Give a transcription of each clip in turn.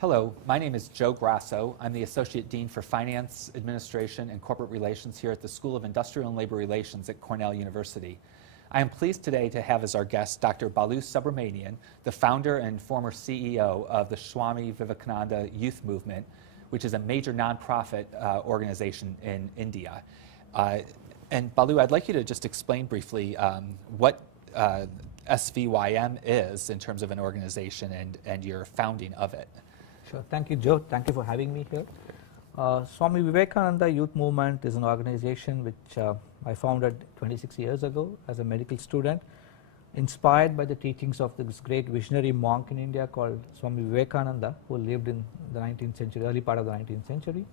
Hello, my name is Joe Grasso. I'm the Associate Dean for Finance, Administration, and Corporate Relations here at the School of Industrial and Labor Relations at Cornell University. I am pleased today to have as our guest Dr. Balasubramaniam, the founder and former CEO of the Swami Vivekananda Youth Movement, which is a major nonprofit organization in India. And Balu, I'd like you to just explain briefly what SVYM is in terms of an organization and your founding of it. Sure. Thank you, Joe. Thank you for having me here. Swami Vivekananda Youth Movement is an organization which I founded 26 years ago as a medical student, inspired by the teachings of this great visionary monk in India called Swami Vivekananda, who lived in the 19th century, early part of the 19th century.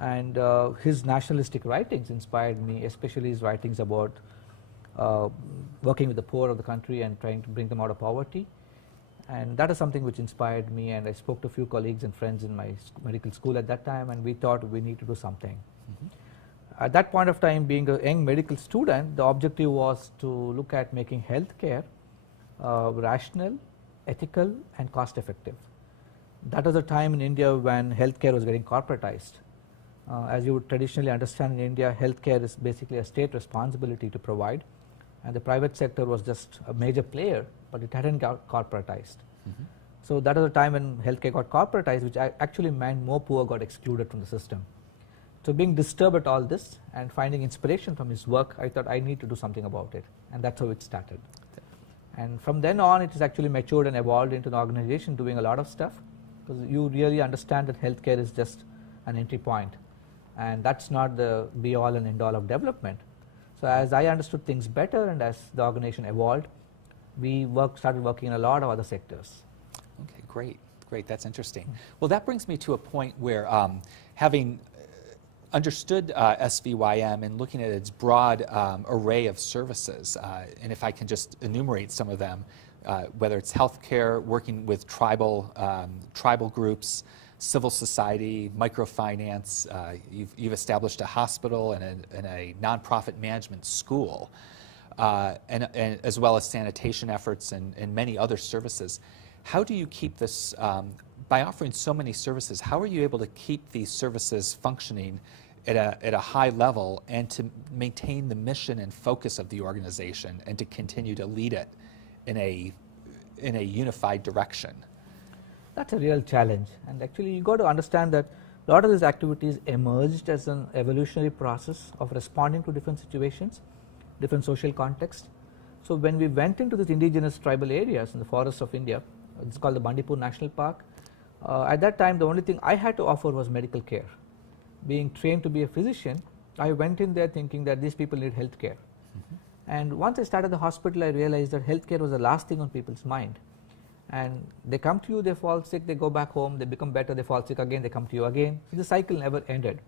And his nationalistic writings inspired me, especially his writings about working with the poor of the country and trying to bring them out of poverty. And that is something which inspired me, and I spoke to a few colleagues and friends in my medical school at that time, and we thought we need to do something. At that point of time, being a young medical student, the objective was to look at making healthcare rational, ethical, and cost effective. That was a time in India when healthcare was getting corporatized. As you would traditionally understand in India, healthcare is basically a state responsibility to provide, and the private sector was just a major player, but it hadn't got corporatized. So that was a time when healthcare got corporatized, which actually meant more poor got excluded from the system. So being disturbed at all this and finding inspiration from his work, I thought I need to do something about it, and that's how it started. And from then on, it has actually matured and evolved into an organization doing a lot of stuff, because you really understand that healthcare is just an entry point, and that's not the be all and end all of development. So as I understood things better and as the organization evolved, we started working in a lot of other sectors. Okay, great, that's interesting. Well, that brings me to a point where having understood SVYM and looking at its broad array of services, and if I can just enumerate some of them, whether it's healthcare, working with tribal groups, civil society, microfinance, you've established a hospital and a nonprofit management school, and as well as sanitation efforts and many other services. How do you keep this, by offering so many services, how are you able to keep these services functioning at a high level and to maintain the mission and focus of the organization and to continue to lead it in a unified direction? That's a real challenge, and actually you got to understand that a lot of these activities emerged as an evolutionary process of responding to different situations, different social contexts. So when we went into these indigenous tribal areas in the forests of India, it's called the Bandipur National Park, at that time the only thing I had to offer was medical care. Being trained to be a physician, I went in there thinking that these people need health care. And once I started the hospital, I realized that healthcare was the last thing on people's mind. And they come to you, they fall sick, they go back home, they become better, they fall sick again, they come to you again. The cycle never ended.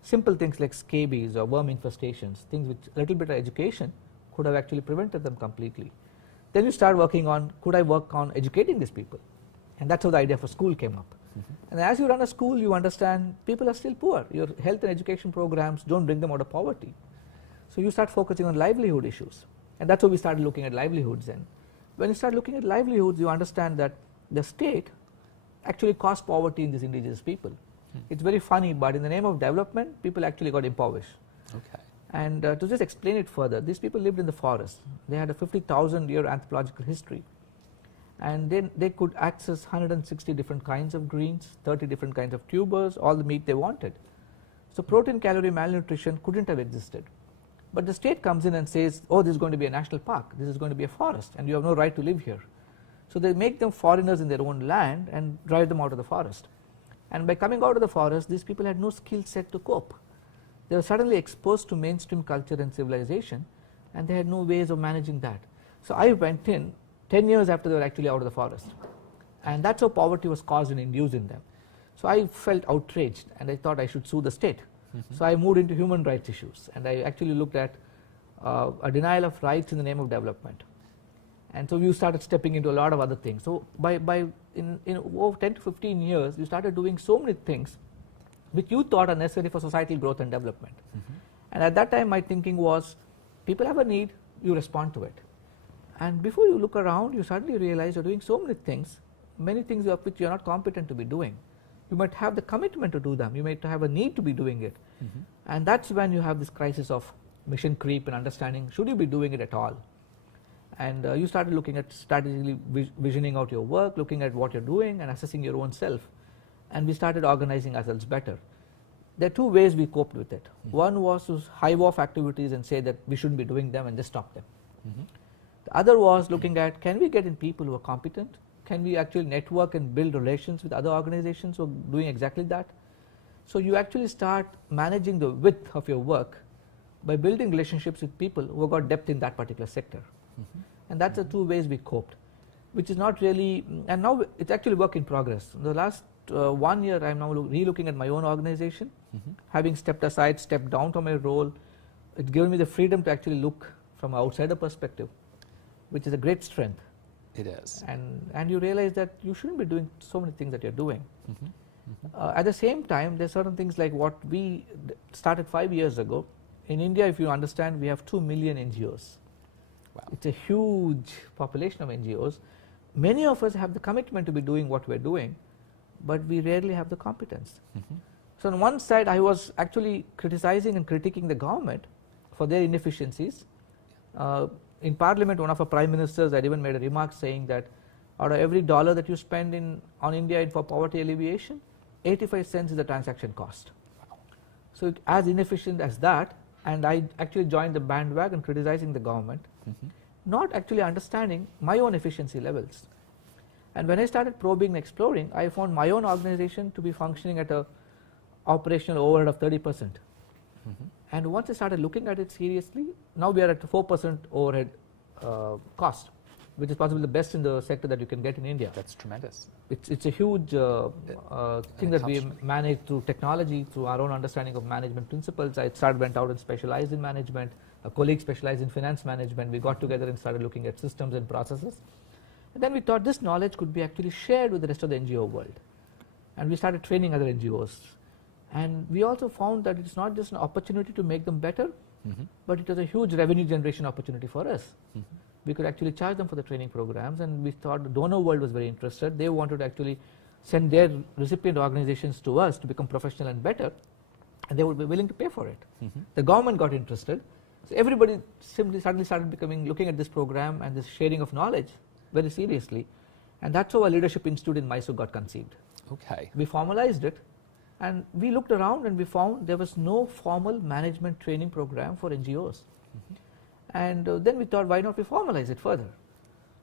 Simple things like scabies or worm infestations, things which a little bit of education could have actually prevented them completely. Then you start working on, could I work on educating these people? And that's how the idea for school came up. And as you run a school, you understand people are still poor. Your health and education programs don't bring them out of poverty. So you start focusing on livelihood issues. And that's how we started looking at livelihoods. And when you start looking at livelihoods, you understand that the state actually caused poverty in these indigenous people. It's very funny, but in the name of development, people actually got impoverished. Okay. And to just explain it further, these people lived in the forest. They had a 50,000-year anthropological history. And then they could access 160 different kinds of greens, 30 different kinds of tubers, all the meat they wanted. So protein, calorie, malnutrition couldn't have existed. But the state comes in and says, oh, this is going to be a national park, this is going to be a forest, and you have no right to live here. So they make them foreigners in their own land and drive them out of the forest. And by coming out of the forest, these people had no skill set to cope. They were suddenly exposed to mainstream culture and civilization, and they had no ways of managing that. So I went in 10 years after they were actually out of the forest. And that's how poverty was caused and induced in them. So I felt outraged, and I thought I should sue the state. So I moved into human rights issues, and I actually looked at a denial of rights in the name of development. And so you started stepping into a lot of other things. So in over 10 to 15 years, you started doing so many things which you thought are necessary for societal growth and development. And at that time, my thinking was, people have a need, you respond to it. And before you look around, you suddenly realize you're doing so many things many things of which you are not competent to be doing. You might have the commitment to do them. You might have a need to be doing it. And that's when you have this crisis of mission creep and understanding, should you be doing it at all? And you started looking at strategically visioning out your work, looking at what you're doing and assessing your own self. And we started organizing ourselves better. There are two ways we coped with it. One was to hive off activities and say that we shouldn't be doing them and just stop them. The other was looking at, can we get in people who are competent? Can we actually network and build relations with other organizations who are doing exactly that? So you actually start managing the width of your work by building relationships with people who have got depth in that particular sector. And that's the two ways we coped, which is not really, and now it's actually work in progress. In the last 1 year, I'm now re-looking at my own organization, having stepped aside, stepped down from my role. It's given me the freedom to actually look from an outsider perspective, which is a great strength. It is. And you realize that you shouldn't be doing so many things that you're doing. At the same time, there's certain things like what we started 5 years ago. In India, if you understand, we have 2 million NGOs. Wow. It's a huge population of NGOs. Many of us have the commitment to be doing what we're doing, but we rarely have the competence. So on one side, I was actually criticizing and critiquing the government for their inefficiencies. In Parliament, one of our prime ministers had even made a remark saying that out of every dollar that you spend on India for poverty alleviation, 85 cents is the transaction cost. So it's as inefficient as that, and I actually joined the bandwagon criticizing the government, not actually understanding my own efficiency levels. And when I started probing and exploring, I found my own organization to be functioning at a operational overhead of 30%. And once I started looking at it seriously, now we are at 4% overhead cost, which is possibly the best in the sector that you can get in India. That's tremendous. It's a huge thing that we manage through technology, through our own understanding of management principles. I went out and specialized in management. A colleague specialized in finance management. We got together and started looking at systems and processes. And then we thought this knowledge could be actually shared with the rest of the NGO world. And we started training other NGOs. And we also found that it's not just an opportunity to make them better, but it was a huge revenue generation opportunity for us. We could actually charge them for the training programs, and we thought the donor world was very interested. They wanted to actually send their recipient organizations to us to become professional and better, and they would be willing to pay for it. The government got interested. So everybody simply suddenly started looking at this program and this sharing of knowledge very seriously. And that's how our leadership institute in Mysore got conceived. Okay. We formalized it, and we looked around and we found there was no formal management training program for NGOs. And then we thought, why not we formalize it further?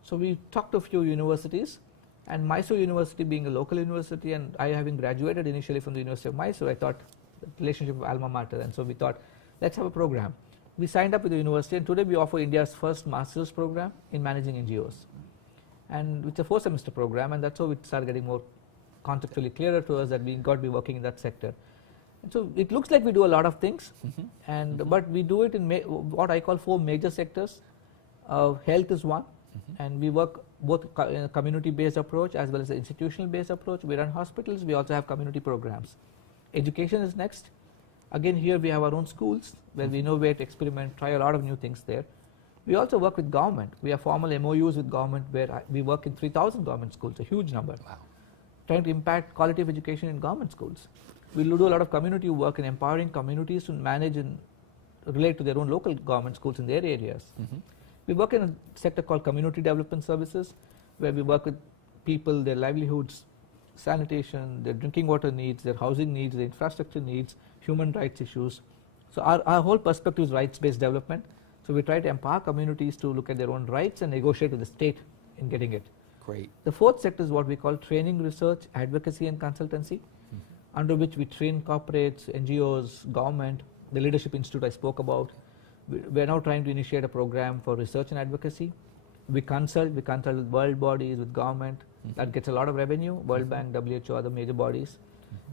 So we talked to a few universities, and Mysore University being a local university, and I having graduated initially from the University of Mysore, I thought the relationship of alma mater, and so we thought, let's have a program. We signed up with the university, and today we offer India's first master's program in managing NGOs. And it's a 4-semester program, and that's how it started getting more conceptually clearer to us that we got to be working in that sector. And so it looks like we do a lot of things, but we do it in what I call 4 major sectors. Health is one, and we work both in a community-based approach as well as an institutional-based approach. We run hospitals, we also have community programs. Education is next. Again, here we have our own schools where we innovate, experiment, try a lot of new things there. We also work with government. We have formal MOUs with government where we work in 3,000 government schools, a huge number. Wow. Trying to impact quality of education in government schools. We do a lot of community work in empowering communities to manage and relate to their own local government schools in their areas. We work in a sector called community development services, where we work with people, their livelihoods, sanitation, their drinking water needs, their housing needs, their infrastructure needs, human rights issues. So our whole perspective is rights-based development. So we try to empower communities to look at their own rights and negotiate with the state in getting it. Great. The 4th sector is what we call training, research, advocacy and consultancy, under which we train corporates, NGOs, government, the leadership institute I spoke about. We are now trying to initiate a program for research and advocacy. We consult with world bodies, with government. That gets a lot of revenue, World Bank, WHO, other major bodies.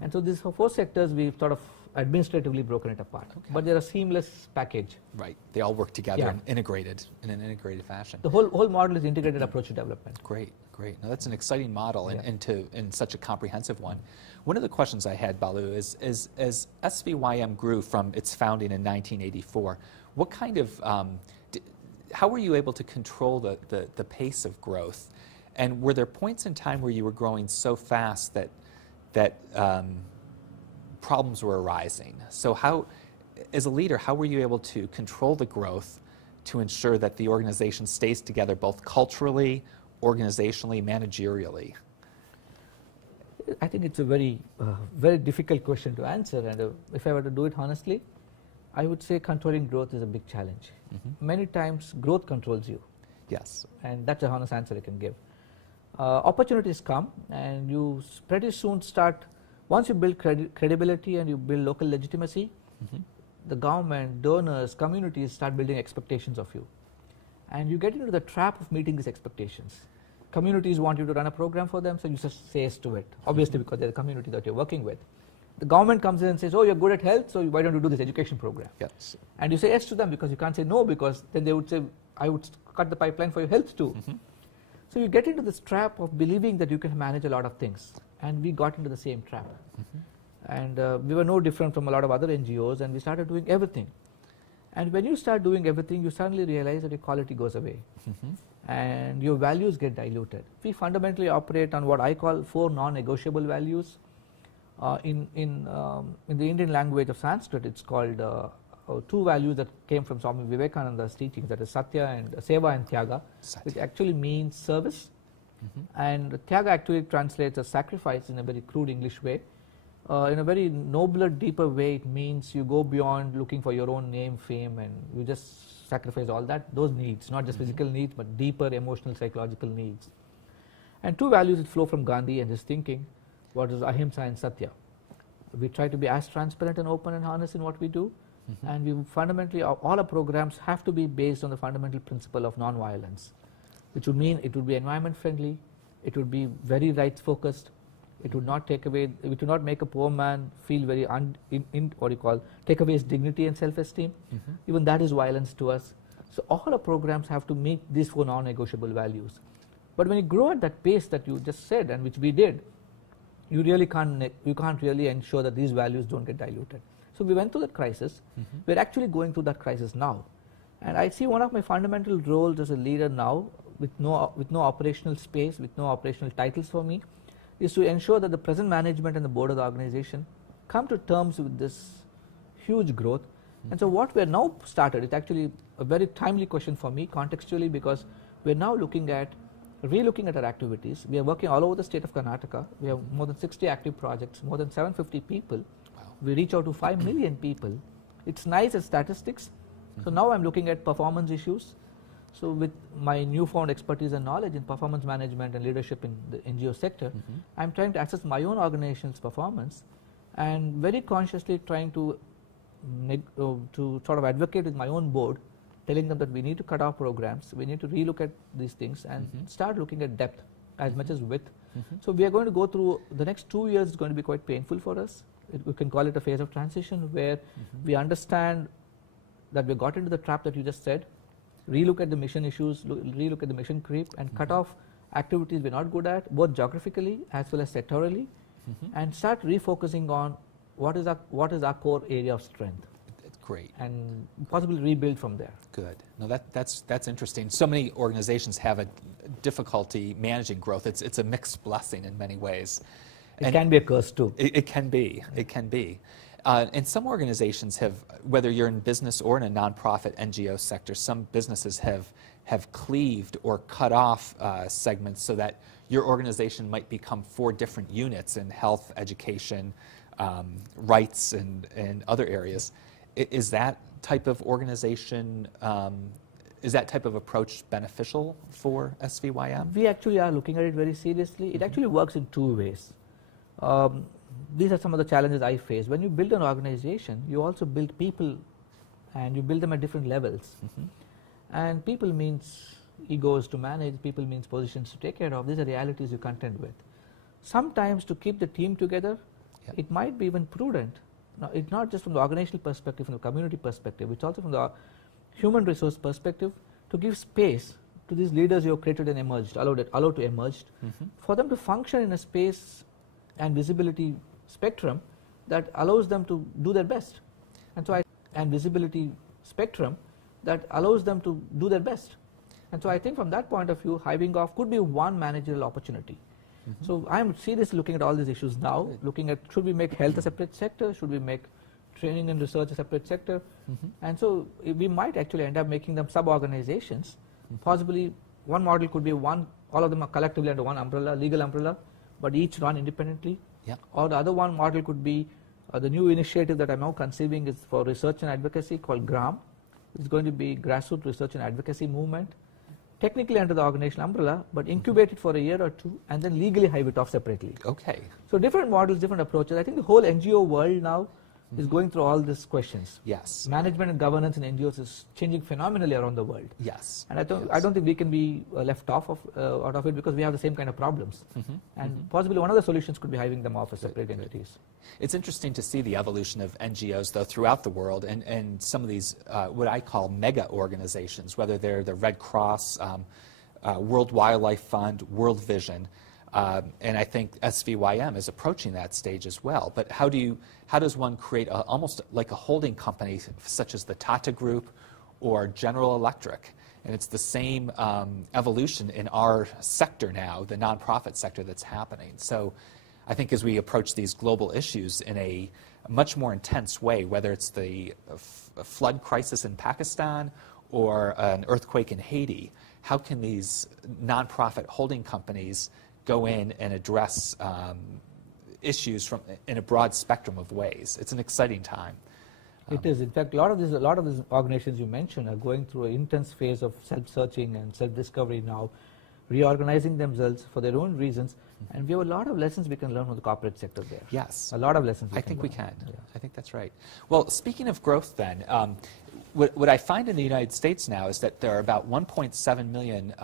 And so these 4 sectors, we've sort of administratively broken it apart. But they're a seamless package. Right. They all work together and integrated in an integrated fashion. The whole model is integrated approach to development. Great, great. Now that's an exciting model and such a comprehensive one. One of the questions I had, Balu, is as SVYM grew from its founding in 1984, what kind of, how were you able to control the pace of growth? And were there points in time where you were growing so fast that problems were arising? So how, as a leader, how were you able to control the growth to ensure that the organization stays together both culturally, organizationally, managerially? I think it's a very, very difficult question to answer, and if I were to do it honestly, I would say controlling growth is a big challenge. Many times growth controls you. Yes. And that's a honest answer I can give. Opportunities come, and you pretty soon start, once you build credibility and you build local legitimacy, the government, donors, communities start building expectations of you. And you get into the trap of meeting these expectations. Communities want you to run a program for them, so you just say yes to it, obviously because they're the community that you're working with. The government comes in and says, oh, you're good at health, so why don't you do this education program? Yes. And you say yes to them because you can't say no, because then they would say, I would cut the pipeline for your health too. So you get into this trap of believing that you can manage a lot of things. And we got into the same trap. And we were no different from a lot of other NGOs, and we started doing everything. And when you start doing everything, you suddenly realize that your quality goes away. And your values get diluted. We fundamentally operate on what I call 4 non-negotiable values. In the Indian language of Sanskrit, it's called 2 values that came from Swami Vivekananda's teachings, that is Satya and Seva and Tyaga, which actually means service. And Tyaga actually translates as sacrifice in a very crude English way. In a very nobler, deeper way, it means you go beyond looking for your own name, fame, and you just sacrifice all that, those needs, not just physical needs, but deeper emotional, psychological needs. And 2 values that flow from Gandhi and his thinking, what is Ahimsa and Satya. We try to be as transparent and open and honest in what we do, and we fundamentally, all our programs have to be based on the fundamental principle of non-violence, which would mean it would be environment friendly, it would be very rights focused, it would not take away, it would not make a poor man feel very take away his dignity and self-esteem. Even that is violence to us. So all our programs have to meet these 4 non-negotiable values. But when you grow at that pace that you just said, and which we did, you really can't really ensure that these values don't get diluted. So we went through that crisis. We're actually going through that crisis now. And I see one of my fundamental roles as a leader now, with no operational space, with no operational titles for me, is to ensure that the present management and the board of the organization come to terms with this huge growth. And so what we're now started, it's actually a very timely question for me contextually, because we're now relooking at our activities. We are working all over the state of Karnataka. We have more than 60 active projects, more than 750 people. We reach out to 5 million people. It's nice as statistics. So now I'm looking at performance issues. So with my newfound expertise and knowledge in performance management and leadership in the NGO sector, I'm trying to assess my own organization's performance and very consciously trying to sort of advocate with my own board, telling them that we need to cut off programs, we need to relook at these things and start looking at depth as much as width. So we are going to go through, the next 2 years is going to be quite painful for us. We can call it a phase of transition where we understand that we got into the trap that you just said, relook at the mission issues, relook at the mission creep, and cut off activities we're not good at, both geographically as well as sectorally, and start refocusing on what is our core area of strength. Great. And possibly rebuild from there. Good. No, that's interesting. So many organizations have a difficulty managing growth. It's a mixed blessing in many ways. It can be a curse too. It can be. It can be. And some organizations have, whether you're in business or in a nonprofit NGO sector, some businesses have cleaved or cut off segments so that your organization might become 4 different units in health, education, rights, and other areas. Is that type of organization, is that type of approach beneficial for SVYM? We actually are looking at it very seriously. It actually works in 2 ways. These are some of the challenges I face. When you build an organization, you also build people, and you build them at different levels. And people means egos to manage, people means positions to take care of. These are realities you contend with. Sometimes to keep the team together, it might be even prudent. Now, it's not just from the organizational perspective, from the community perspective, it's also from the human resource perspective, to give space to these leaders you have created and emerged, allowed to emerge, for them to function in a space and visibility spectrum that allows them to do their best. And so visibility spectrum that allows them to do their best. And so I think from that point of view, hiving off could be one managerial opportunity. So I'm seriously looking at all these issues now, looking at should we make health a separate sector, should we make training and research a separate sector, and so we might actually end up making them sub-organizations. Possibly one model could be all of them are collectively under one umbrella, legal umbrella, but each run independently. Or the other one model could be the new initiative that I'm now conceiving is for research and advocacy called GRAM. It's going to be Grassroots Research and Advocacy Movement, technically under the organizational umbrella, but incubated for a year or two and then legally hive it off separately. Okay. So different models, different approaches. I think the whole NGO world now is going through all these questions. Yes. Management and governance in NGOs is changing phenomenally around the world. Yes. And I don't think we can be left off of, out of it because we have the same kind of problems. And possibly one of the solutions could be hiving them off as separate entities. It's interesting to see the evolution of NGOs, though, throughout the world, and some of these, what I call mega organizations, whether they're the Red Cross, World Wildlife Fund, World Vision, and I think SVYM is approaching that stage as well. But how does one create almost like a holding company such as the Tata Group or General Electric? And it's the same evolution in our sector now, the nonprofit sector, that's happening. So I think as we approach these global issues in a much more intense way, whether it's the flood crisis in Pakistan or an earthquake in Haiti, how can these nonprofit holding companies go in and address issues in a broad spectrum of ways? It's an exciting time. It is. In fact, a lot of these organizations you mentioned are going through an intense phase of self-searching and self-discovery now, reorganizing themselves for their own reasons. And we have a lot of lessons we can learn from the corporate sector there. Yes. A lot of lessons I think we can. Yeah. I think that's right. Well, speaking of growth then, what I find in the United States now is that there are about 1.7 million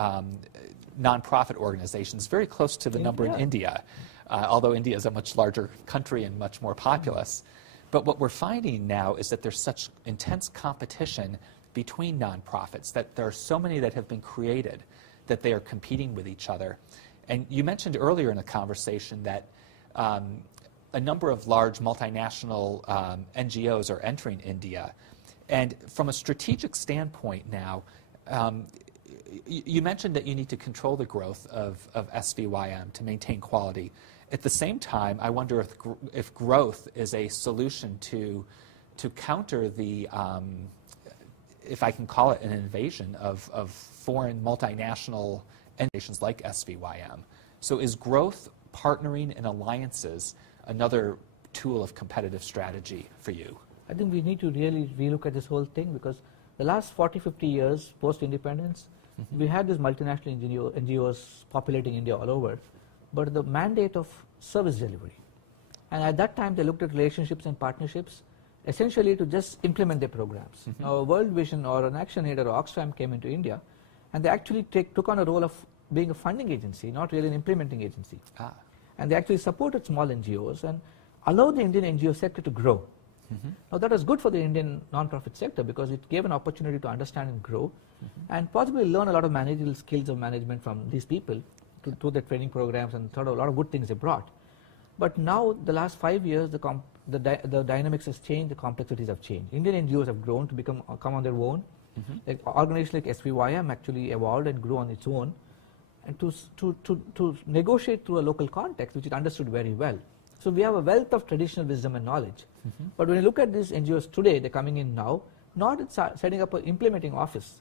nonprofit organizations, very close to the number in India, although India is a much larger country and much more populous. But what we're finding now is that there's such intense competition between nonprofits, that there are so many that have been created that they are competing with each other. And you mentioned earlier in the conversation that a number of large multinational NGOs are entering India. And from a strategic standpoint now, you mentioned that you need to control the growth of SVYM to maintain quality. At the same time, I wonder if growth is a solution to counter the, if I can call it an invasion of foreign multinational nations like SVYM. So is growth, partnering, and alliances another tool of competitive strategy for you? I think we need to really relook at this whole thing because the last 40, 50 years post-independence, we had these multinational NGOs populating India all over, but the mandate of service delivery. And at that time, they looked at relationships and partnerships essentially to just implement their programs. Now, World Vision or an Action Aid or Oxfam came into India, and they actually took on a role of being a funding agency, not really an implementing agency. And they actually supported small NGOs and allowed the Indian NGO sector to grow. Now that was good for the Indian nonprofit sector because it gave an opportunity to understand and grow and possibly learn a lot of managerial skills of management from these people to their training programs and a lot of good things they brought. But now the last 5 years the dynamics has changed, the complexities have changed. Indian NGOs have grown to come on their own. Like organizations like SVYM actually evolved and grew on its own and to negotiate through a local context which it understood very well. So we have a wealth of traditional wisdom and knowledge. But when you look at these NGOs today, they're coming in now, not setting up an implementing office,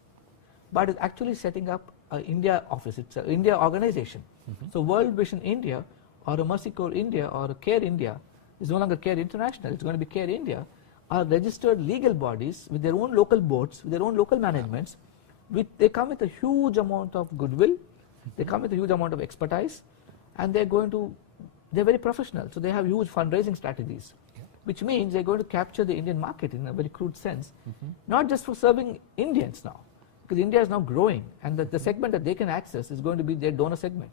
but it's actually setting up an India office. It's an India organization. So World Vision India or a Mercy Corps India or a Care India is no longer Care International, it's going to be Care India, are registered legal bodies with their own local boards, with their own local managements. They come with a huge amount of goodwill, they come with a huge amount of expertise, and they're very professional. So they have huge fundraising strategies, which means they're going to capture the Indian market in a very crude sense, not just for serving Indians now, because India is now growing, and the segment that they can access is going to be their donor segment.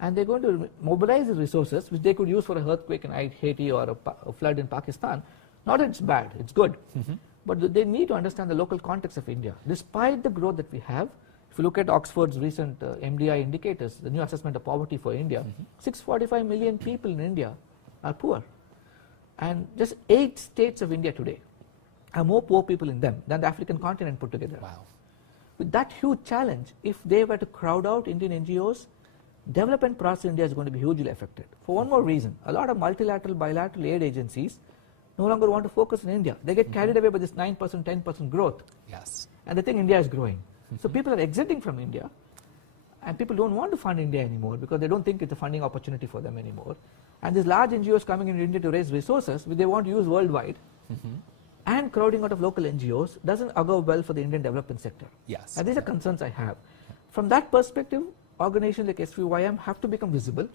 And they're going to mobilize the resources which they could use for a earthquake in Haiti or a flood in Pakistan. Not that it's bad, it's good, but they need to understand the local context of India. Despite the growth that we have, if you look at Oxford's recent MDI indicators, the new assessment of poverty for India, 645 million people in India are poor. And just 8 states of India today have more poor people in them than the African continent put together. Wow. with that huge challenge, if they were to crowd out Indian NGOs, development process in India is going to be hugely affected. For one more reason, a lot of multilateral, bilateral aid agencies no longer want to focus in India. They get carried away by this 9%, 10% growth. Yes. And they think India is growing. So people are exiting from India, and people don't want to fund India anymore because they don't think it's a funding opportunity for them anymore. And these large NGOs coming into India to raise resources, which they want to use worldwide, and crowding out of local NGOs doesn't augur well for the Indian development sector. Yes. And these are concerns I have. From that perspective, organizations like SVYM have to become visible,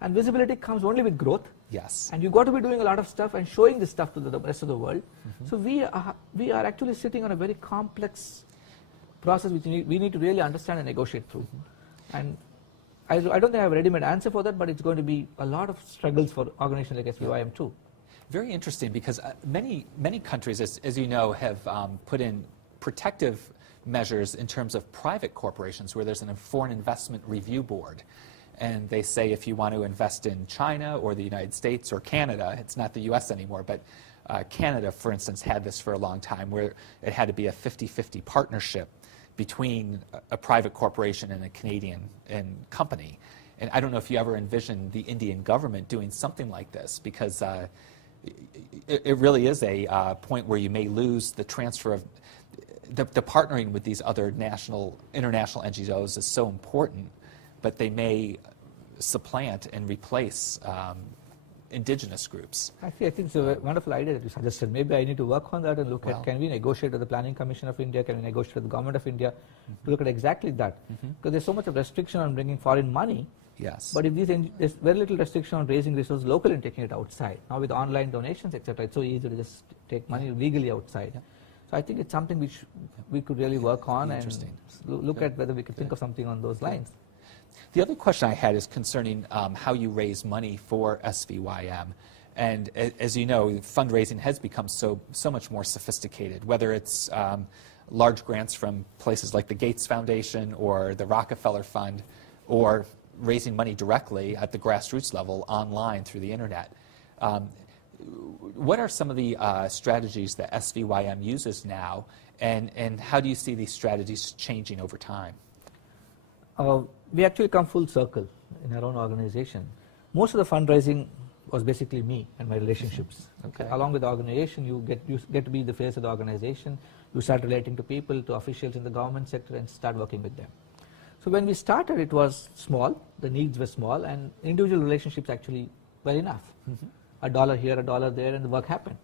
and visibility comes only with growth. Yes. And you've got to be doing a lot of stuff and showing this stuff to the rest of the world. So we are actually sitting on a very complex process which we need to really understand and negotiate through. And I don't think I have a ready-made answer for that, but it's going to be a lot of struggles for organizations like SVYM too. Very interesting, because many countries, as you know, have put in protective measures in terms of private corporations, where there's a foreign investment review board. And they say if you want to invest in China or the United States or Canada, it's not the US anymore, but Canada, for instance, had this for a long time, where it had to be a 50-50 partnership between a private corporation and a Canadian company. And I don't know if you ever envisioned the Indian government doing something like this, because it really is a point where you may lose the transfer of the partnering with these other international NGOs is so important, but they may supplant and replace indigenous groups. Actually, I think it's a wonderful idea that you suggested. Maybe I need to work on that and look at, can we negotiate with the Planning Commission of India, can we negotiate with the Government of India to look at exactly that. Because there's so much of restriction on bringing foreign money. Yes. But if there's very little restriction on raising resources locally and taking it outside. Now with online donations, etc., it's so easy to just take money legally outside. So I think it's something which we could really work on and look at whether we could think of something on those lines. The other question I had is concerning how you raise money for SVYM. And as you know, fundraising has become so much more sophisticated, whether it's large grants from places like the Gates Foundation or the Rockefeller Fund, or raising money directly at the grassroots level online through the internet. What are some of the strategies that SVYM uses now, and how do you see these strategies changing over time? We actually come full circle in our own organization. Most of the fundraising was basically me and my relationships. Okay. Along with the organization, you get to be the face of the organization. You start relating to people, to officials in the government sector, and start working with them. So when we started, it was small, the needs were small, and individual relationships actually were enough. $1 here, $1 there, and the work happened.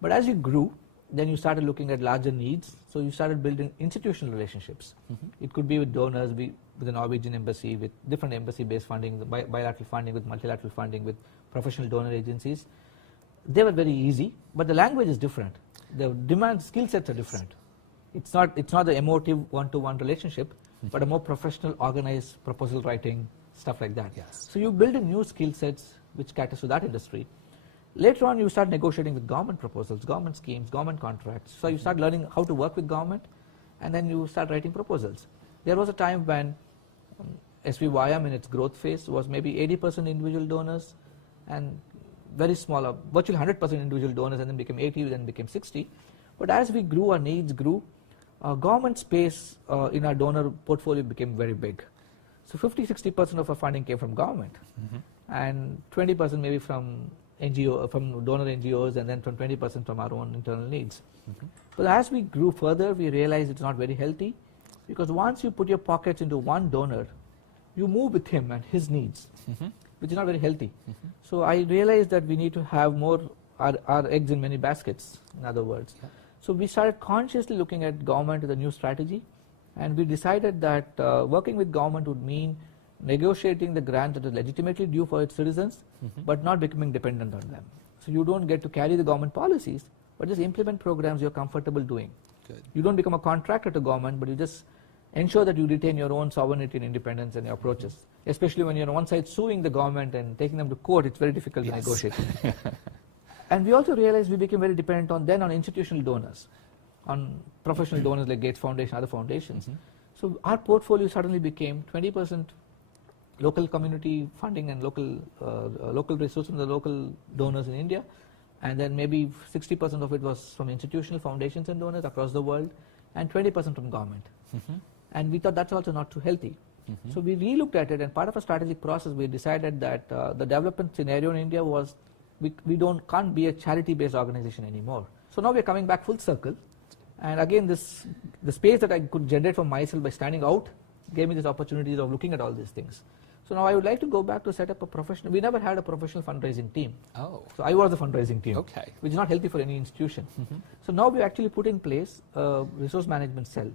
But as you grew, then you started looking at larger needs, so you started building institutional relationships. It could be with donors, with the Norwegian embassy, with different embassy-based funding, the bilateral funding, with multilateral funding, with professional donor agencies. They were very easy, but the language is different. The demand skill sets are different. It's not the emotive one-to-one relationship, but a more professional, organized proposal writing, stuff like that. So you build in new skill sets which caters to that industry. Later on, you start negotiating with government proposals, government schemes, government contracts. So you start learning how to work with government, and then you start writing proposals. There was a time when SVYM in its growth phase was maybe 80% individual donors and very small, virtually 100% individual donors, and then became 80, then became 60. But as we grew, our needs grew, government space in our donor portfolio became very big. So 50-60% of our funding came from government, and 20% maybe from donor NGOs, and then from 20% from our own internal needs. But as we grew further, we realized it's not very healthy, because once you put your pockets into one donor, you move with him and his needs, which is not very healthy. So I realized that we need to have more our eggs in many baskets, in other words. So we started consciously looking at government as a new strategy, and we decided that working with government would mean negotiating the grant that is legitimately due for its citizens, but not becoming dependent on them. So you don't get to carry the government policies, but just implement programs you're comfortable doing. You don't become a contractor to government, but you just ensure that you retain your own sovereignty and independence in your approaches. Especially when you're on one side suing the government and taking them to court, it's very difficult to negotiate. And we also realized we became very dependent on institutional donors, on professional donors like Gates Foundation, other foundations. So our portfolio suddenly became 20% local community funding and local resources from the local donors in India, and then maybe 60% of it was from institutional foundations and donors across the world, and 20% from government. And we thought that's also not too healthy. So we re-looked at it, and part of a strategic process we decided that the development scenario in India was we can't be a charity-based organization anymore. So now we're coming back full circle, and again the space that I could generate for myself by standing out gave me this opportunity of looking at all these things. So now I would like to go back to set up a professional. We never had a professional fundraising team. Oh. So I was the fundraising team. Okay. Which is not healthy for any institution. So now we actually put in place a resource management cell.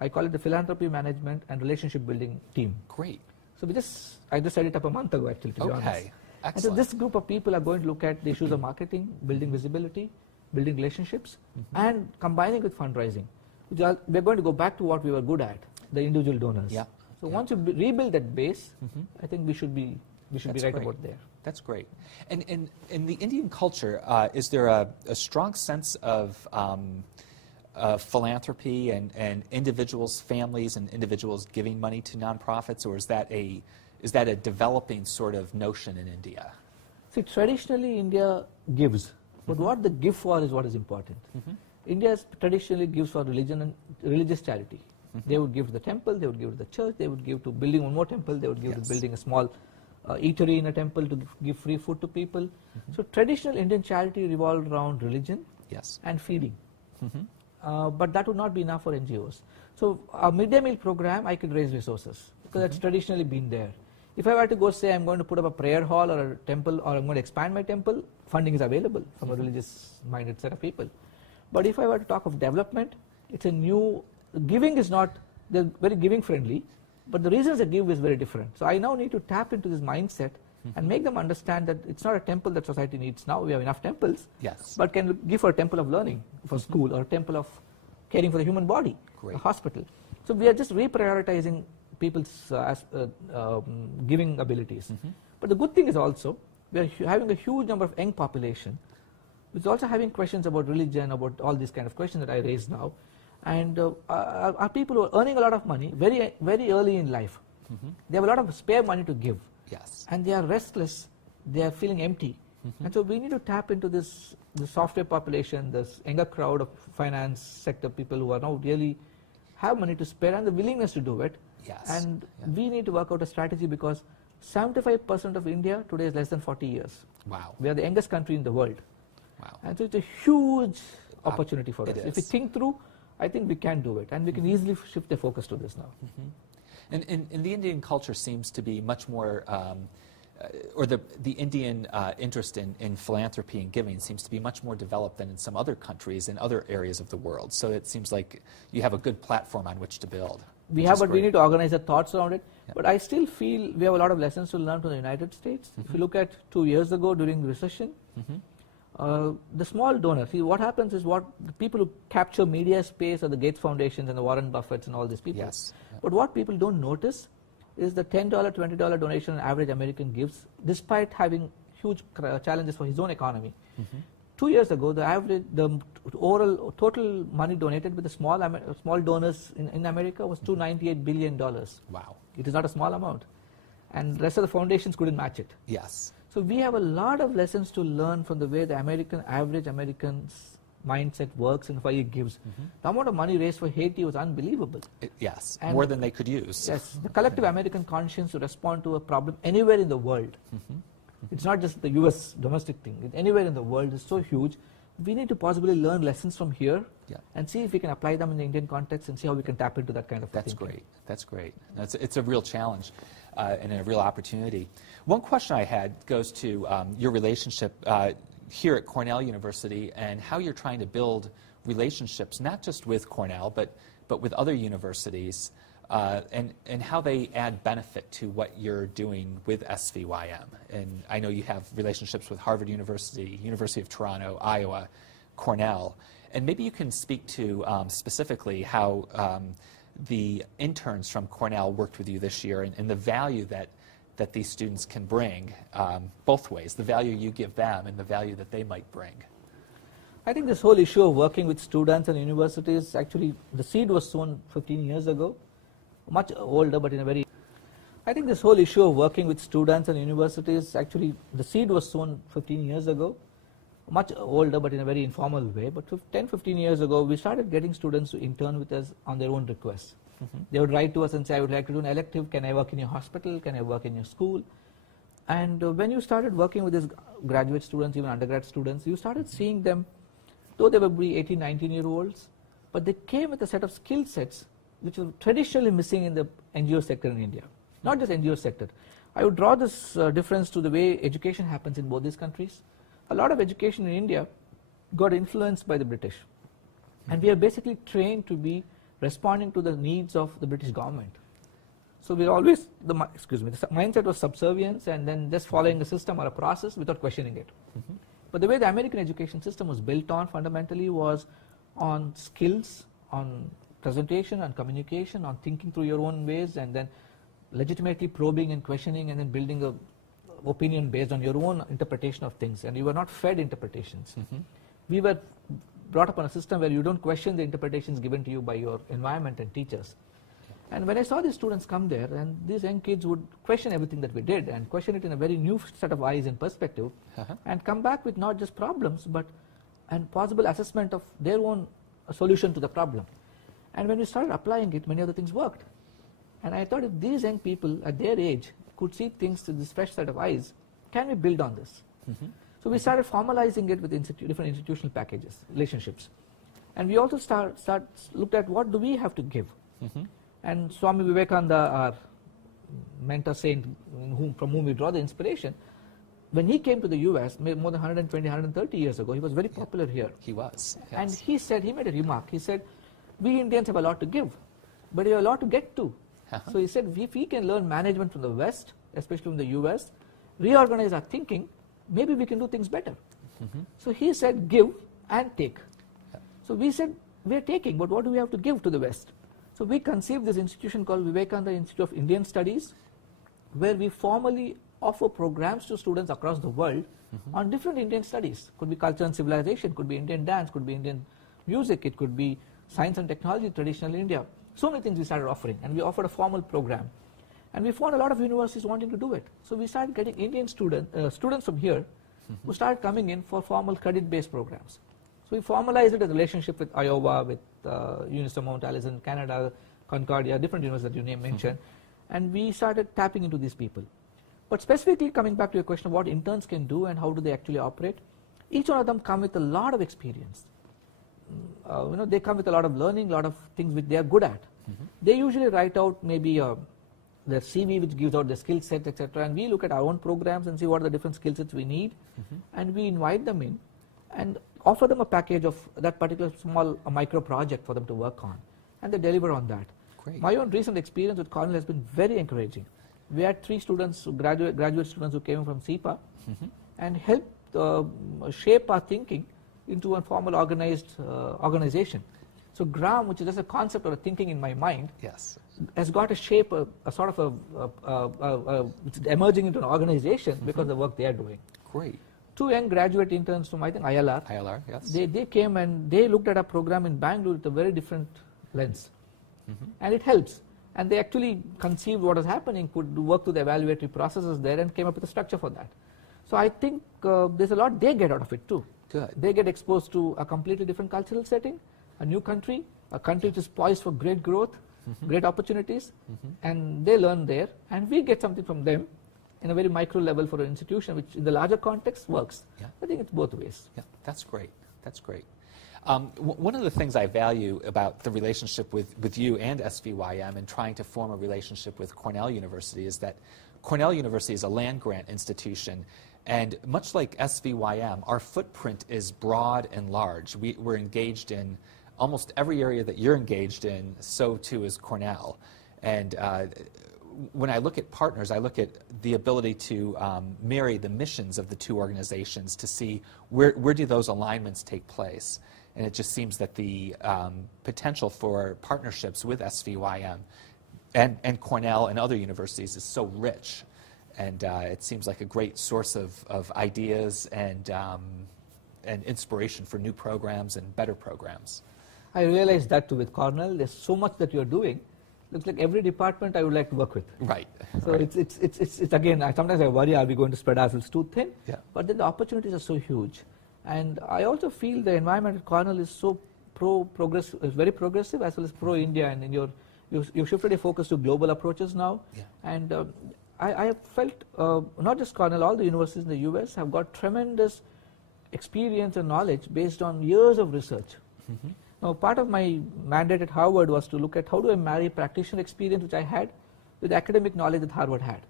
I call it the philanthropy management and relationship building team. Great. So I just set it up a month ago actually, to be honest. Okay. Excellent. And so this group of people are going to look at the issues of marketing, building visibility, building relationships, and combining with fundraising. We're going to go back to what we were good at, the individual donors. Yeah. So once you rebuild that base, I think we should be right great. about there. That's great. And in the Indian culture, is there a strong sense of philanthropy and individuals, families, and individuals giving money to nonprofits, or is that a developing sort of notion in India? See, traditionally India gives, but what they give for is what is important. India traditionally gives for religion and religious charity. They would give to the temple, they would give to the church, they would give to building one more temple, they would give to building a small eatery in a temple to give free food to people. So traditional Indian charity revolved around religion and feeding. But that would not be enough for NGOs. So a midday meal program, I could raise resources because that's traditionally been there. If I were to go say I'm going to put up a prayer hall or a temple, or I'm going to expand my temple, funding is available from a religious minded set of people. But if I were to talk of development, it's a new, giving is not, they're very giving friendly, but the reasons they give is very different. So I now need to tap into this mindset and make them understand that it's not a temple that society needs now. We have enough temples, but can give for a temple of learning, for school, or a temple of caring for the human body, a hospital. So we are just reprioritizing people's giving abilities. But the good thing is also, we are having a huge number of young population, which is also having questions about religion, about all these kind of questions that I raised now. And are people who are earning a lot of money very, very early in life. They have a lot of spare money to give. And they are restless, they are feeling empty. And so we need to tap into the software population, this younger crowd of finance sector people who are now really have money to spare and the willingness to do it. And we need to work out a strategy because 75% of India today is less than 40 years. Wow. We are the youngest country in the world. Wow. And so it's a huge opportunity for us. If we think through, I think we can do it, and we can easily shift the focus to this now. And the Indian culture seems to be much more, or the Indian interest in philanthropy and giving seems to be much more developed than in some other countries in other areas of the world. So it seems like you have a good platform on which to build. We have, but we need to organize the thoughts around it. But I still feel we have a lot of lessons to learn from the United States. If you look at 2 years ago during the recession, the small donors, see what happens is what the people who capture media space are the Gates Foundations and the Warren Buffetts and all these people. But what people don't notice is the $10, $20 donation an average American gives despite having huge challenges for his own economy. 2 years ago, the overall total money donated with the small donors in America was $298 billion. Wow. It is not a small amount. And the rest of the foundations couldn't match it. So we have a lot of lessons to learn from the way the average American's mindset works and why he gives. The amount of money raised for Haiti was unbelievable. And more than they could use. The collective American conscience to respond to a problem anywhere in the world. It's not just the US domestic thing. Anywhere in the world is so huge. We need to possibly learn lessons from here and see if we can apply them in the Indian context and see how we can tap into that kind of thinking. That's great. It's a real challenge and a real opportunity. One question I had goes to your relationship here at Cornell University and how you're trying to build relationships, not just with Cornell, but with other universities, and how they add benefit to what you're doing with SVYM. And I know you have relationships with Harvard University, University of Toronto, Iowa, Cornell. And maybe you can speak to specifically how the interns from Cornell worked with you this year and the value that these students can bring both ways, the value you give them and the value that they might bring. I think this whole issue of working with students and universities, actually the seed was sown 15 years ago, much older but in a very... I think this whole issue of working with students and universities, actually the seed was sown 15 years ago, much older but in a very informal way, but 10, 15 years ago we started getting students to intern with us on their own request. They would write to us and say, I would like to do an elective. Can I work in your hospital? Can I work in your school? And when you started working with these graduate students, even undergrad students, you started seeing them, though they would be 18, 19-year-olds, but they came with a set of skill sets which were traditionally missing in the NGO sector in India. Not just NGO sector. I would draw this difference to the way education happens in both these countries. A lot of education in India got influenced by the British. And we are basically trained to be responding to the needs of the British government. So we always, the mindset was subservience and then just following a system or a process without questioning it. But the way the American education system was built on fundamentally was on skills, on presentation, on communication, on thinking through your own ways, and then legitimately probing and questioning and then building a opinion based on your own interpretation of things. And you were not fed interpretations. We were brought up on a system where you don't question the interpretations given to you by your environment and teachers. And when I saw these students come there, and these young kids would question everything that we did and question it in a very new set of eyes and perspective, and come back with not just problems but and possible assessment of their own solution to the problem. And when we started applying it, many of the things worked. And I thought, if these young people at their age could see things with this fresh set of eyes, can we build on this? So we started formalizing it with different institutional packages, relationships. And we also looked at what do we have to give. And Swami Vivekananda, our mentor saint from whom we draw the inspiration, when he came to the US more than 120, 130 years ago, he was very popular here. He was, yes. And he said, he made a remark, he said, we Indians have a lot to give, but we have a lot to get to. So he said, if we can learn management from the West, especially from the US, reorganize our thinking, maybe we can do things better. So he said, give and take. So we said, we are taking, but what do we have to give to the West? So we conceived this institution called Vivekananda Institute of Indian Studies, where we formally offer programs to students across the world on different Indian studies. Could be culture and civilization, could be Indian dance, could be Indian music, it could be science and technology, traditional India. So many things we started offering, and we offered a formal program. And we found a lot of universities wanting to do it. So we started getting Indian students from here who started coming in for formal credit-based programs. So we formalized it as a relationship with Iowa, with University of Mount Allison in Canada, Concordia, different universities that you mentioned, and we started tapping into these people. But specifically coming back to your question of what interns can do and how do they actually operate, each one of them come with a lot of experience. They come with a lot of learning, a lot of things which they are good at. They usually write out maybe their CV which gives out their skill set, etc. And we look at our own programs and see what are the different skill sets we need, and we invite them in and offer them a package of that particular small micro project for them to work on, and they deliver on that. Great. My own recent experience with Cornell has been very encouraging. We had 3 students, graduate students who came from CEPA and helped shape our thinking into a formal organized organization. So GRAM, which is just a concept or a thinking in my mind, has got a shape, a sort of it's emerging into an organization because of the work they are doing. Great. 2 young graduate interns from, I think, ILR. ILR, yes. They came and they looked at our program in Bangalore with a very different lens. And it helps. And they actually conceived what is happening, could work through the evaluatory processes there and came up with a structure for that. So I think there's a lot they get out of it too. Good. They get exposed to a completely different cultural setting, a new country, a country which is poised for great growth, great opportunities, and they learn there, and we get something from them in a very micro level for an institution which in the larger context works. I think it's both ways. Yeah, that's great. That's great. One of the things I value about the relationship with you and SVYM and trying to form a relationship with Cornell University is that Cornell University is a land-grant institution, and much like SVYM, our footprint is broad and large. We're engaged in almost every area that you're engaged in, so too is Cornell. And when I look at partners, I look at the ability to marry the missions of the 2 organizations to see where do those alignments take place. And it just seems that the potential for partnerships with SVYM and Cornell and other universities is so rich. And it seems like a great source of ideas and inspiration for new programs and better programs. I realized that too with Cornell. There's so much that you're doing. Looks like every department I would like to work with. Right. So it's again, sometimes I worry, are we going to spread ourselves too thin? Yeah. But then the opportunities are so huge. And I also feel the environment at Cornell is so progressive, is very progressive as well as pro-India, and in your you shifted your focus to global approaches now. Yeah. And I have felt not just Cornell, all the universities in the US have got tremendous experience and knowledge based on years of research. Mm-hmm. Now, part of my mandate at Harvard was to look at how do I marry practitioner experience which I had with academic knowledge that Harvard had.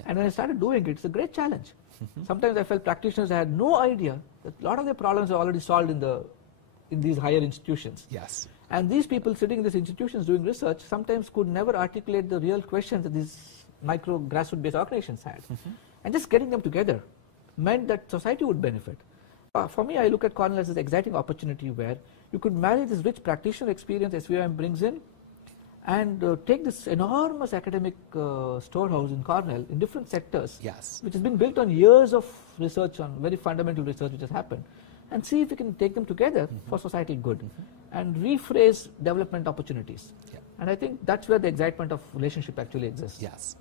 Yeah. And when I started doing it, it's a great challenge. Mm-hmm. Sometimes I felt practitioners had no idea that a lot of their problems are already solved in these higher institutions. Yes. And these people sitting in these institutions doing research sometimes could never articulate the real questions that these micro grassroots based organizations had. Mm-hmm. And just getting them together meant that society would benefit. For me, I look at Cornell as an exciting opportunity where you could marry this rich practitioner experience SVYM brings in and take this enormous academic storehouse in Cornell in different sectors, yes, which has been built on years of research, on very fundamental research which has happened, and see if we can take them together mm-hmm. for societal good mm-hmm. and rephrase development opportunities. Yeah. And I think that's where the excitement of relationship actually exists. Yes.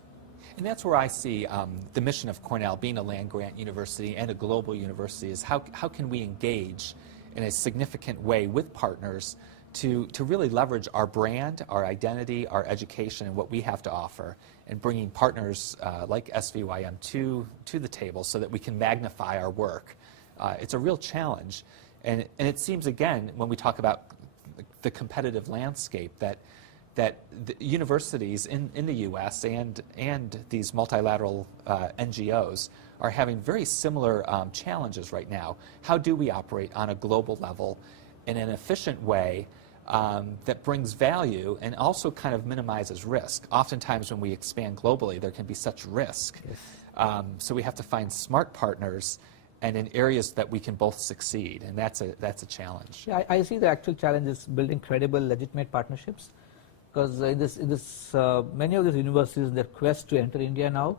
And that's where I see the mission of Cornell being a land-grant university and a global university is how can we engage in a significant way with partners to really leverage our brand, our identity, our education, and what we have to offer, and bringing partners like SVYM to the table so that we can magnify our work. It's a real challenge. And it seems, again, when we talk about the competitive landscape, that the universities in the U.S. and these multilateral NGOs are having very similar challenges right now. How do we operate on a global level in an efficient way that brings value and also kind of minimizes risk? Oftentimes when we expand globally, there can be such risk. Yes. So we have to find smart partners and in areas that we can both succeed, and that's a challenge. Yeah, I see the actual challenge is building credible, legitimate partnerships. Because many of these universities, in their quest to enter India now,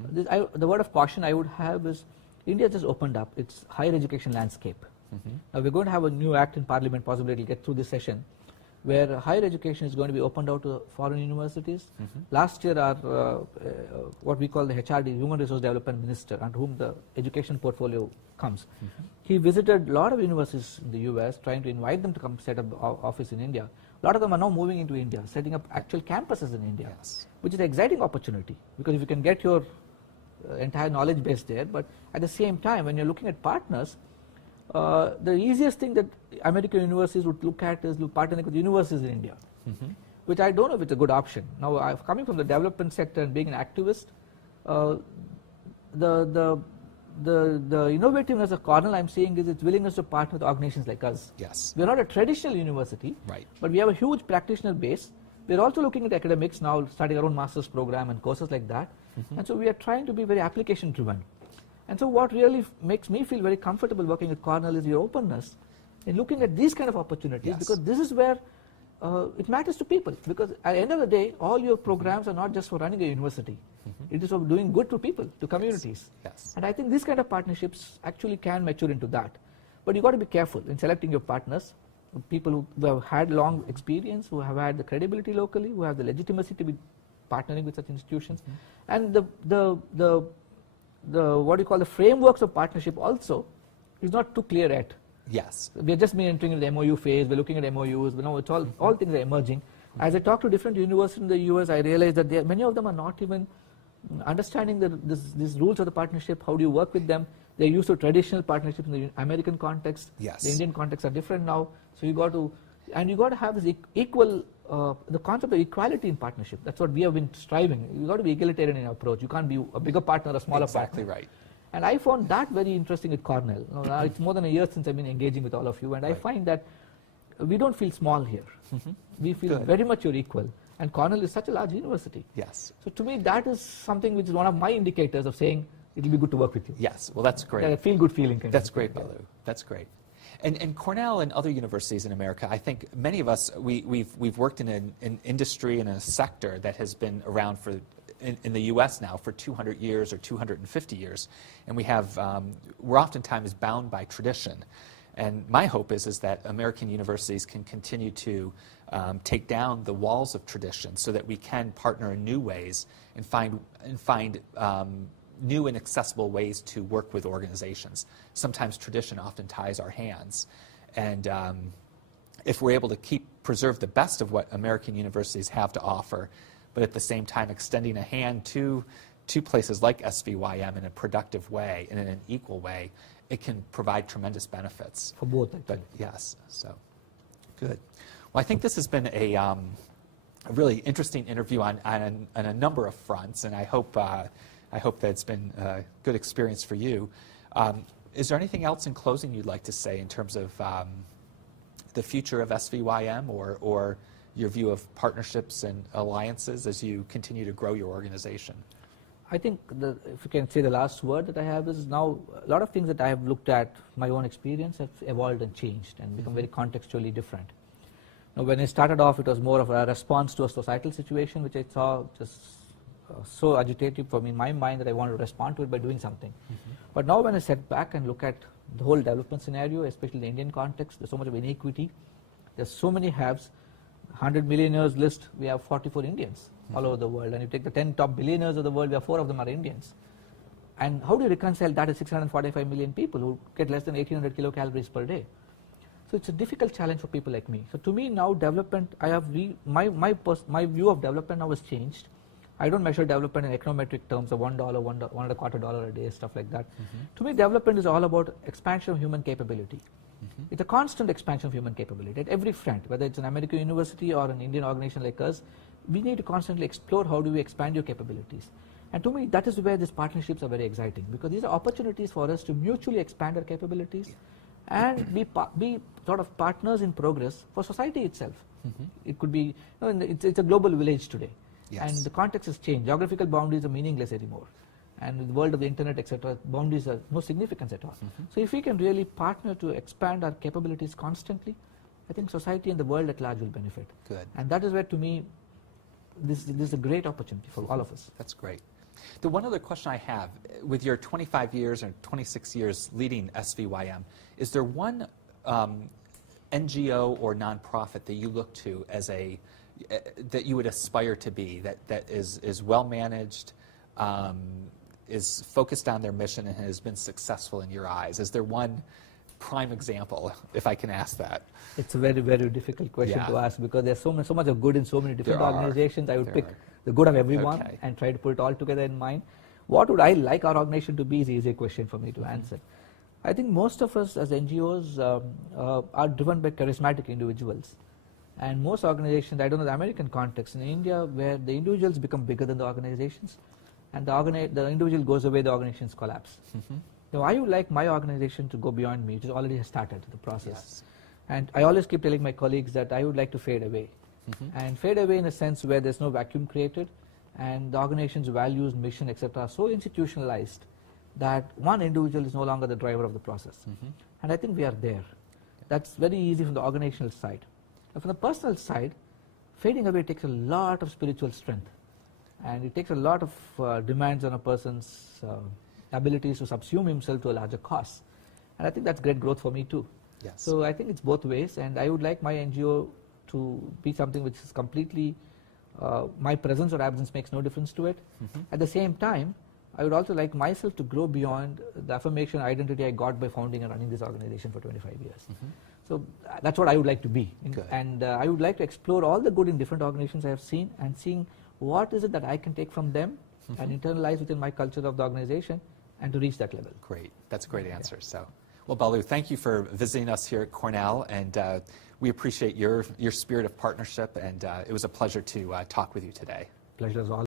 mm-hmm. The word of caution I would have is India just opened up its higher education landscape. Mm-hmm. Now we're going to have a new act in Parliament, possibly it will get through this session, where higher education is going to be opened out to foreign universities. Mm-hmm. Last year our what we call the HRD, Human Resource Development Minister, under whom the education portfolio comes, mm-hmm. he visited a lot of universities in the US trying to invite them to come set up office in India. A lot of them are now moving into India, setting up actual campuses in India, yes. which is an exciting opportunity, because if you can get your entire knowledge base there, but at the same time, when you're looking at partners, the easiest thing that American universities would look at is partnering with universities in India, mm-hmm. which I don't know if it's a good option. Now, coming from the development sector and being an activist, the innovativeness of Cornell I'm seeing is its willingness to partner with organizations like us. Yes. We're not a traditional university, right. but we have a huge practitioner base. We're also looking at academics now, starting our own master's program and courses like that. Mm-hmm. And so we are trying to be very application driven. And so what really makes me feel very comfortable working with Cornell is your openness in looking at these kind of opportunities, yes. because this is where it matters to people. Because at the end of the day, all your programs are not just for running a university. Mm-hmm. It is for doing good to people, to communities. Yes. Yes. And I think these kind of partnerships actually can mature into that. But you've got to be careful in selecting your partners, people who have had long experience, who have had the credibility locally, who have the legitimacy to be partnering with such institutions. Mm-hmm. And the what you call the frameworks of partnership also is not too clear yet. Yes. We are just entering into the MOU phase, we're looking at MOUs, we know it's all things are emerging. Mm-hmm. As I talk to different universities in the US, I realize that many of them are not even understanding these rules of the partnership, how do you work with them. They're used to traditional partnerships in the American context. Yes. The Indian context are different now. So you got to have this equal, the concept of equality in partnership. That's what we have been striving. You got to be egalitarian in your approach. You can't be a bigger partner or a smaller exactly partner. Right. And I found that very interesting at Cornell. Now, it's more than a year since I've been engaging with all of you, and right. I find that we don't feel small here. Mm-hmm. We feel Good. very much you're equal. And Cornell is such a large university. Yes. So to me, that is something which is one of my indicators of saying it'll be good to work with you. Yes. Well, that's great. A feel-good feeling. That's great, Balu. That's great. And Cornell and other universities in America, I think many of us, we've worked in an industry and a sector that has been around in the U.S. now for 200 years or 250 years, and we're oftentimes bound by tradition. And my hope is that American universities can continue to take down the walls of tradition so that we can partner in new ways and find new and accessible ways to work with organizations. Sometimes tradition often ties our hands. And if we're able to preserve the best of what American universities have to offer, but at the same time extending a hand to places like SVYM in a productive way and in an equal way, it can provide tremendous benefits. For both. But yes, so good. Well, I think this has been a really interesting interview on a number of fronts, and I hope that it's been a good experience for you. Is there anything else in closing you'd like to say in terms of the future of SVYM or your view of partnerships and alliances as you continue to grow your organization? I think, if you can say the last word that I have is now a lot of things that I have looked at, my own experience, have evolved and changed and become very contextually different. Now, when I started off, it was more of a response to a societal situation, which I saw just so agitative for me in my mind that I wanted to respond to it by doing something. But now when I step back and look at the whole development scenario, especially the Indian context, there's so much of inequity. There's so many haves. 100 millionaires list, we have 44 Indians all over the world. And you take the 10 top billionaires of the world, we have 4 of them are Indians. And how do you reconcile that to 645 million people who get less than 1800 kilocalories per day? So it's a difficult challenge for people like me. So to me now, development, I have my view of development now has changed. I don't measure development in econometric terms of $1, $1.25 a day, stuff like that. To me, development is all about expansion of human capability. It's a constant expansion of human capability at every front, whether it's an American university or an Indian organization like us. We need to constantly explore how do we expand your capabilities. And to me, that is where these partnerships are very exciting, because these are opportunities for us to mutually expand our capabilities and be sort of partners in progress for society itself. It could be, it's a global village today. And the context has changed. Geographical boundaries are meaningless anymore. And in the world of the internet, etc., boundaries are no significance at all. So if we can really partner to expand our capabilities constantly, I think society and the world at large will benefit. Good. And that is where, to me, this is a great opportunity for all of us. That's great. The one other question I have, with your 25 years or 26 years leading SVYM, is there one NGO or nonprofit that you look to as that you would aspire to be, that is well managed, is focused on their mission and has been successful in your eyes? Is there one prime example, if I can ask that? It's a very, very difficult question to ask, because there's so much of good in so many different organizations. I would pick the good of everyone and try to put it all together in mind. What would I like our organization to be is an easy question for me to answer. I think most of us as NGOs are driven by charismatic individuals. And most organizations, I don't know the American context, in India, where the individuals become bigger than the organizations, and the individual goes away, the organizations collapse. Now, I would like my organization to go beyond me, which has already started the process. And I always keep telling my colleagues that I would like to fade away. And fade away in a sense where there's no vacuum created, and the organization's values, mission, etc. are so institutionalized that one individual is no longer the driver of the process. And I think we are there. That's very easy from the organizational side. Now, from the personal side, fading away takes a lot of spiritual strength, and it takes a lot of demands on a person's abilities to subsume himself to a larger cause. And I think that's great growth for me too. So I think it's both ways, and I would like my NGO to be something which is completely, my presence or absence makes no difference to it. At the same time, I would also like myself to grow beyond the affirmation identity I got by founding and running this organization for 25 years. So that's what I would like to be. And I would like to explore all the good in different organizations I have seen, and seeing what is it that I can take from them and internalize within my culture of the organization, and to reach that level. Great. That's a great answer. So, well, Balu, thank you for visiting us here at Cornell, and we appreciate your spirit of partnership, and it was a pleasure to talk with you today. Pleasure as always.